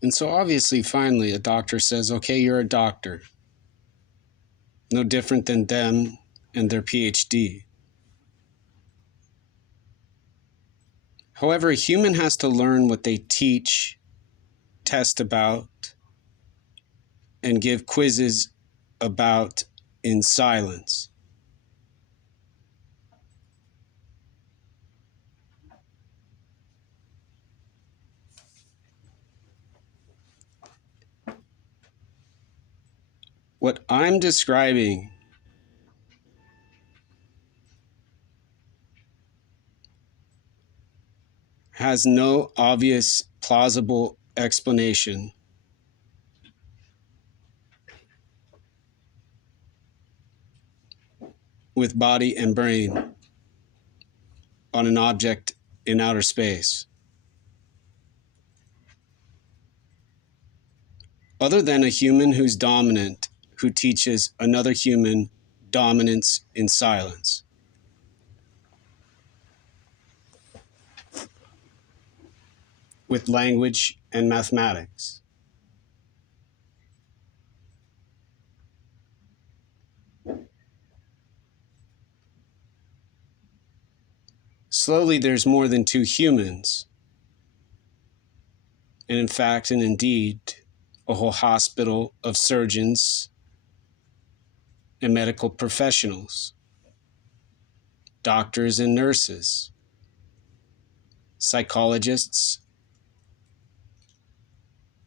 And so obviously, finally, a doctor says, okay, you're a doctor. No different than them and their PhD. However, a human has to learn what they teach, test about, and give quizzes about in silence. What I'm describing has no obvious, plausible explanation. With body and brain on an object in outer space. Other than a human who's dominant, who teaches another human dominance in silence. With language and mathematics. Slowly, there's more than two humans. And in fact, and indeed, a whole hospital of surgeons and medical professionals, doctors and nurses, psychologists,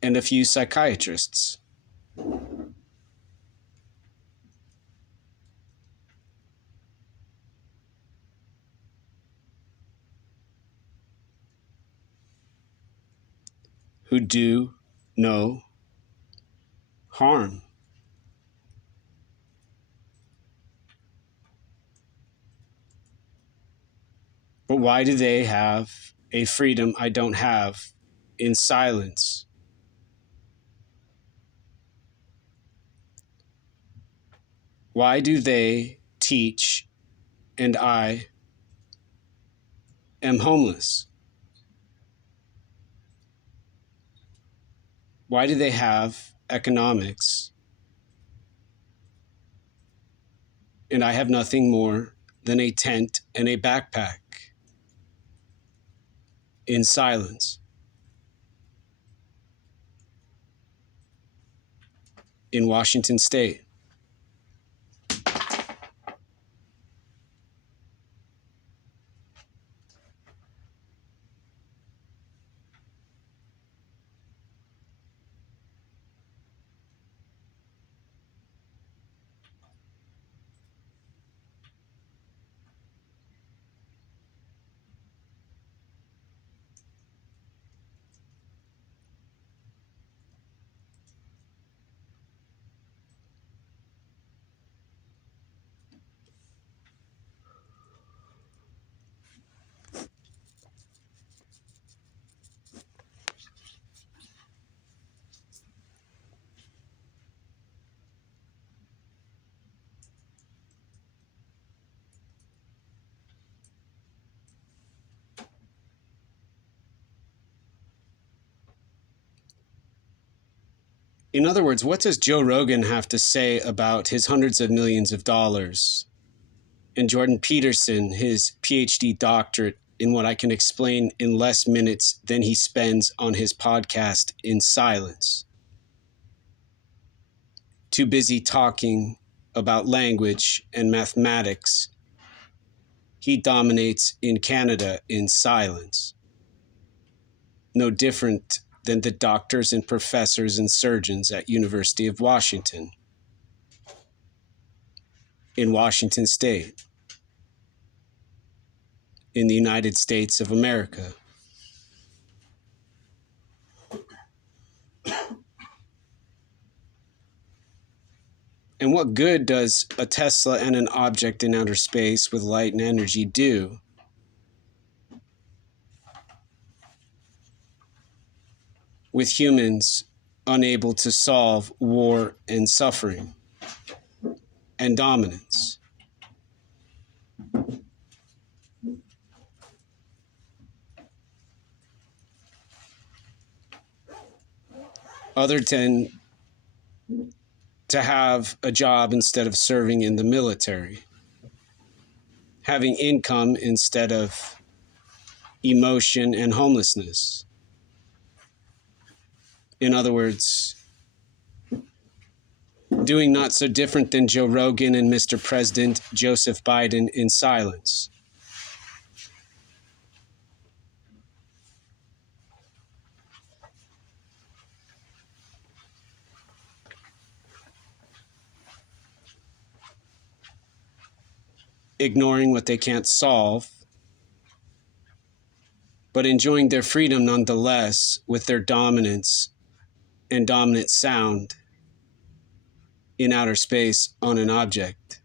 and a few psychiatrists. Who do no harm. But why do they have a freedom I don't have in silence? Why do they teach and I am homeless? Why do they have economics and I have nothing more than a tent and a backpack in silence? In Washington State. In other words, what does Joe Rogan have to say about his hundreds of millions of dollars? And Jordan Peterson, his PhD doctorate in what I can explain in less minutes than he spends on his podcast in silence. Too busy talking about language and mathematics. He dominates in Canada in silence. No different than the doctors and professors and surgeons at University of Washington in Washington State, in the United States of America. And what good does a Tesla and an object in outer space with light and energy do? With humans unable to solve war and suffering and dominance. other than to have a job instead of serving in the military, having income instead of emotion and homelessness. In other words, doing not so different than Joe Rogan and Mr. President Joseph Biden in silence. Ignoring what they can't solve, but enjoying their freedom nonetheless with their dominance and dominant sound in outer space on an object.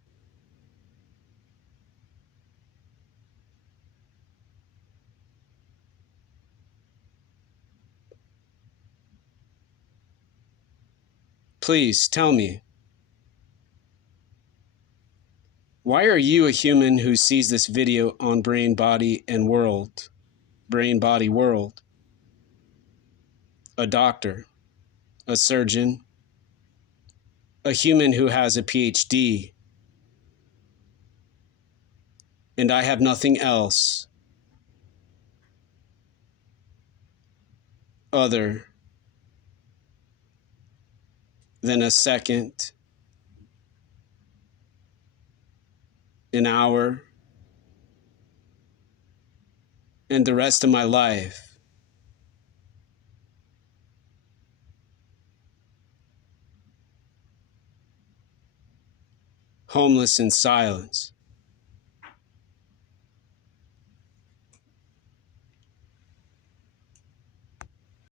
Please tell me, why are you a human who sees this video on Brain, Body, and World, Brain, Body, World, a doctor, a surgeon, a human who has a PhD, and I have nothing else other than a second, an hour, and the rest of my life homeless in silence.